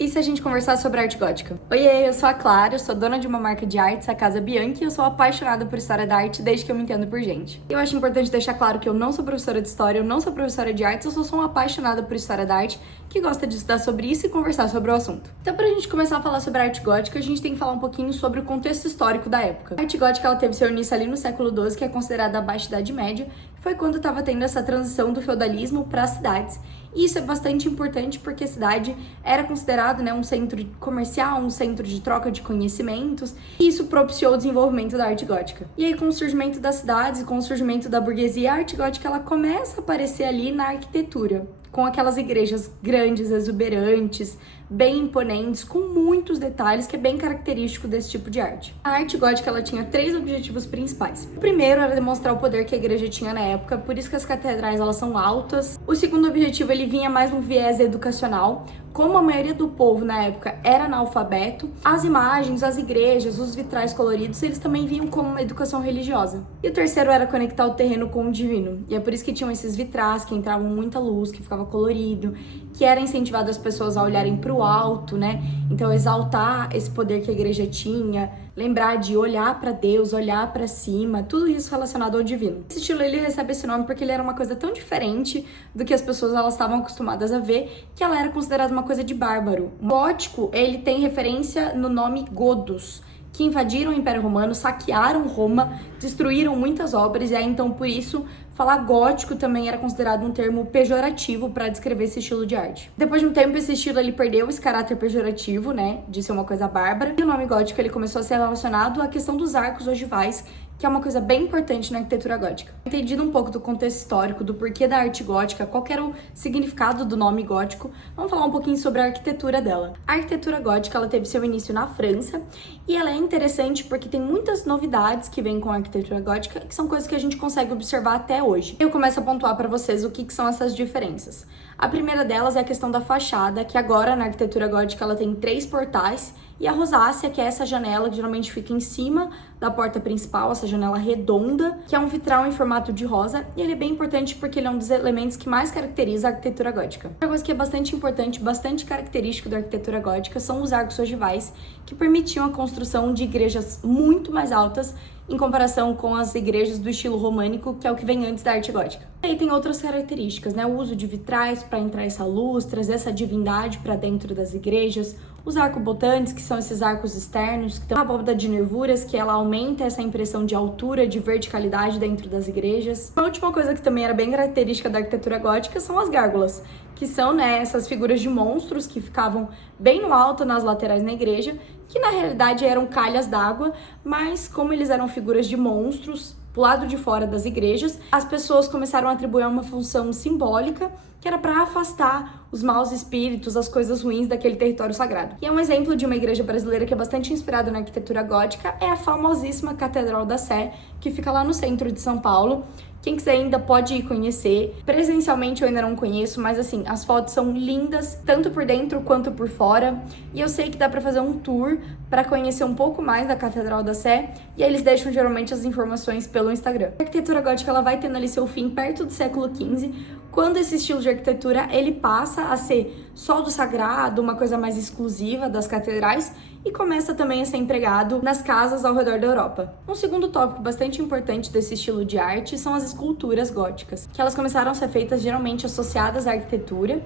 E se a gente conversar sobre arte gótica? Oiê, eu sou a Clara, eu sou dona de uma marca de artes, a Casa Bianchi, e eu sou apaixonada por história da arte desde que eu me entendo por gente. Eu acho importante deixar claro que eu não sou professora de história, eu não sou professora de artes, eu só sou uma apaixonada por história da arte, que gosta de estudar sobre isso e conversar sobre o assunto. Então, pra gente começar a falar sobre a arte gótica, a gente tem que falar um pouquinho sobre o contexto histórico da época. A arte gótica, ela teve seu início ali no século XII, que é considerada a Baixa Idade Média, que foi quando estava tendo essa transição do feudalismo para as cidades. E isso é bastante importante porque a cidade era considerado, um centro comercial, um centro de troca de conhecimentos, e isso propiciou o desenvolvimento da arte gótica. E aí, com o surgimento das cidades e com o surgimento da burguesia, a arte gótica ela começa a aparecer ali na arquitetura, com aquelas igrejas grandes, exuberantes, bem imponentes, com muitos detalhes, que é bem característico desse tipo de arte. A arte gótica ela tinha 3 objetivos principais. O primeiro era demonstrar o poder que a igreja tinha na época, por isso que as catedrais elas são altas. O segundo objetivo ele vinha mais no viés educacional. Como a maioria do povo na época era analfabeto, as imagens, as igrejas, os vitrais coloridos, eles também vinham como uma educação religiosa. E o terceiro era conectar o terreno com o divino. E é por isso que tinham esses vitrais que entravam muita luz, que ficava colorido, que era incentivado as pessoas a olharem para o alto, Então exaltar esse poder que a igreja tinha, lembrar de olhar para Deus, olhar para cima, tudo isso relacionado ao divino. Esse estilo ele recebe esse nome porque ele era uma coisa tão diferente do que as pessoas elas estavam acostumadas a ver, que ela era considerada uma coisa de bárbaro. O gótico, ele tem referência no nome godos, que invadiram o Império Romano, saquearam Roma, destruíram muitas obras, e aí então por isso falar gótico também era considerado um termo pejorativo para descrever esse estilo de arte. Depois de um tempo esse estilo ele perdeu esse caráter pejorativo, de ser uma coisa bárbara, e o nome gótico ele começou a ser relacionado à questão dos arcos ogivais, que é uma coisa bem importante na arquitetura gótica. Entendido um pouco do contexto histórico, do porquê da arte gótica, qual que era o significado do nome gótico, vamos falar um pouquinho sobre a arquitetura dela. A arquitetura gótica ela teve seu início na França, e ela é interessante porque tem muitas novidades que vêm com a arquitetura gótica, que são coisas que a gente consegue observar até hoje. Eu começo a pontuar para vocês o que são essas diferenças. A primeira delas é a questão da fachada, que agora na arquitetura gótica ela tem 3 portais, e a rosácea, que é essa janela que geralmente fica em cima da porta principal, essa janela redonda, que é um vitral em formato de rosa, e ele é bem importante porque ele é um dos elementos que mais caracteriza a arquitetura gótica. Outra coisa que é bastante importante, bastante característico da arquitetura gótica são os arcos ogivais, que permitiam a construção de igrejas muito mais altas em comparação com as igrejas do estilo românico, que é o que vem antes da arte gótica. E aí tem outras características, o uso de vitrais para entrar essa luz, trazer essa divindade para dentro das igrejas, os arcobotantes, que são esses arcos externos, que tem a abóbada de nervuras, que ela aumenta essa impressão de altura, de verticalidade dentro das igrejas. A última coisa que também era bem característica da arquitetura gótica são as gárgulas, que são essas figuras de monstros que ficavam bem no alto nas laterais na igreja, que na realidade eram calhas d'água, mas como eles eram figuras de monstros pro lado de fora das igrejas, as pessoas começaram a atribuir uma função simbólica que era para afastar os maus espíritos, as coisas ruins daquele território sagrado. E é um exemplo de uma igreja brasileira que é bastante inspirada na arquitetura gótica, é a famosíssima Catedral da Sé, que fica lá no centro de São Paulo. Quem quiser ainda pode ir conhecer. Presencialmente eu ainda não conheço, mas assim, as fotos são lindas, tanto por dentro quanto por fora. E eu sei que dá pra fazer um tour para conhecer um pouco mais da Catedral da Sé, e aí eles deixam geralmente as informações pelo Instagram. A arquitetura gótica ela vai tendo ali seu fim perto do século XV, quando esse estilo de arquitetura ele passa a ser só do sagrado, uma coisa mais exclusiva das catedrais, e começa também a ser empregado nas casas ao redor da Europa. Um segundo tópico bastante importante desse estilo de arte são as esculturas góticas, que elas começaram a ser feitas geralmente associadas à arquitetura,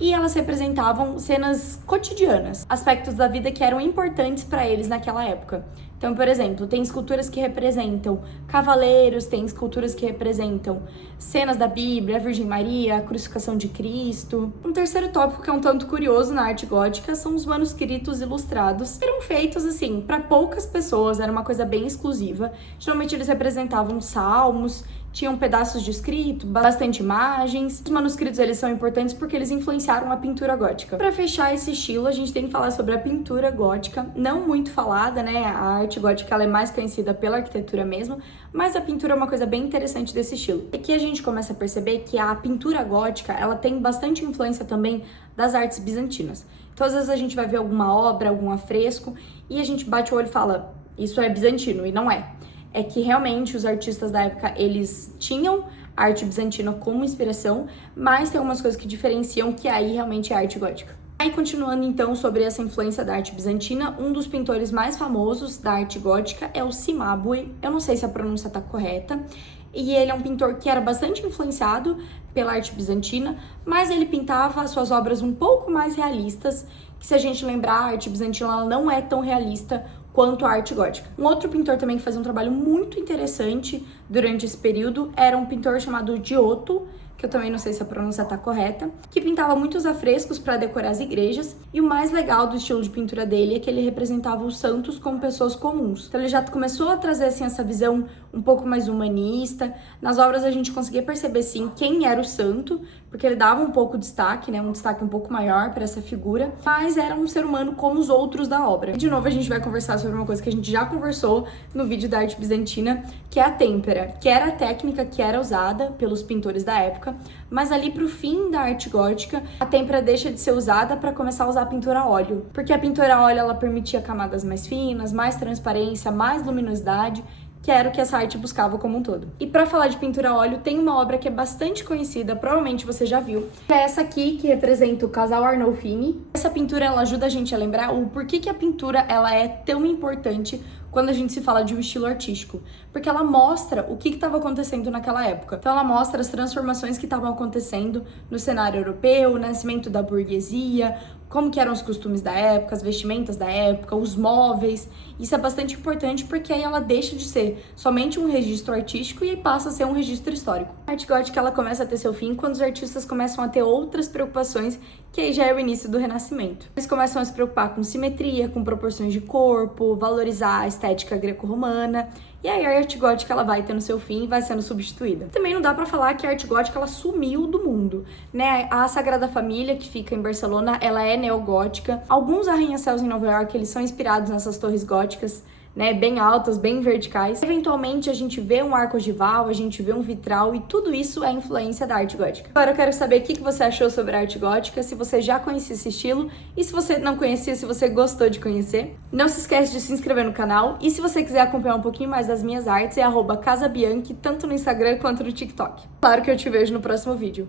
e elas representavam cenas cotidianas, aspectos da vida que eram importantes para eles naquela época. Então, por exemplo, tem esculturas que representam cavaleiros, tem esculturas que representam cenas da Bíblia, a Virgem Maria, a crucificação de Cristo. Um terceiro tópico que é um tanto curioso na arte gótica são os manuscritos ilustrados. Eram feitos, assim, para poucas pessoas, era uma coisa bem exclusiva. Geralmente eles representavam salmos, tinham pedaços de escrito, bastante imagens. Os manuscritos eles são importantes porque eles influenciaram a pintura gótica. Para fechar esse estilo, a gente tem que falar sobre a pintura gótica, não muito falada, A arte gótica ela é mais conhecida pela arquitetura mesmo, mas a pintura é uma coisa bem interessante desse estilo. Aqui a gente começa a perceber que a pintura gótica, ela tem bastante influência também das artes bizantinas. Então, às vezes a gente vai ver alguma obra, algum afresco, e a gente bate o olho e fala, isso é bizantino, e não é. É que realmente os artistas da época, eles tinham a arte bizantina como inspiração, mas tem algumas coisas que diferenciam que aí realmente é arte gótica. Aí, continuando então sobre essa influência da arte bizantina, um dos pintores mais famosos da arte gótica é o Cimabue. Eu não sei se a pronúncia tá correta. E ele é um pintor que era bastante influenciado pela arte bizantina, mas ele pintava as suas obras um pouco mais realistas, que se a gente lembrar, a arte bizantina ela não é tão realista quanto a arte gótica. Um outro pintor também que fazia um trabalho muito interessante durante esse período era um pintor chamado Giotto, que eu também não sei se a pronúncia tá correta, que pintava muitos afrescos para decorar as igrejas, e o mais legal do estilo de pintura dele é que ele representava os santos como pessoas comuns. Então ele já começou a trazer assim essa visão um pouco mais humanista. Nas obras a gente conseguia perceber sim quem era o santo, porque ele dava um pouco de destaque, né, um destaque um pouco maior para essa figura, mas era um ser humano como os outros da obra. E de novo a gente vai conversar sobre uma coisa que a gente já conversou no vídeo da arte bizantina, que é a têmpera, que era a técnica que era usada pelos pintores da época, mas ali pro fim da arte gótica, a têmpera deixa de ser usada para começar a usar a pintura a óleo, porque a pintura a óleo ela permitia camadas mais finas, mais transparência, mais luminosidade, que era o que essa arte buscava como um todo. E para falar de pintura a óleo, tem uma obra que é bastante conhecida, provavelmente você já viu, que é essa aqui, que representa o casal Arnolfini. Essa pintura, ela ajuda a gente a lembrar o porquê que a pintura ela é tão importante quando a gente se fala de um estilo artístico, porque ela mostra o que estava acontecendo naquela época. Então ela mostra as transformações que estavam acontecendo no cenário europeu, o nascimento da burguesia, como que eram os costumes da época, as vestimentas da época, os móveis. Isso é bastante importante porque aí ela deixa de ser somente um registro artístico e passa a ser um registro histórico. A arte gótica ela começa a ter seu fim quando os artistas começam a ter outras preocupações, que aí já é o início do Renascimento. Eles começam a se preocupar com simetria, com proporções de corpo, valorizar a estética greco-romana. E aí a arte gótica ela vai tendo seu fim e vai sendo substituída. Também não dá pra falar que a arte gótica ela sumiu do mundo, né? A Sagrada Família, que fica em Barcelona, ela é neogótica. Alguns arranha-céus em Nova York, eles são inspirados nessas torres góticas, né, bem altas, bem verticais. Eventualmente a gente vê um arco ogival, a gente vê um vitral e tudo isso é influência da arte gótica. Agora eu quero saber o que você achou sobre a arte gótica, se você já conhecia esse estilo e se você não conhecia, se você gostou de conhecer. Não se esquece de se inscrever no canal e se você quiser acompanhar um pouquinho mais das minhas artes é @casabianchi, tanto no Instagram quanto no TikTok. Claro que eu te vejo no próximo vídeo.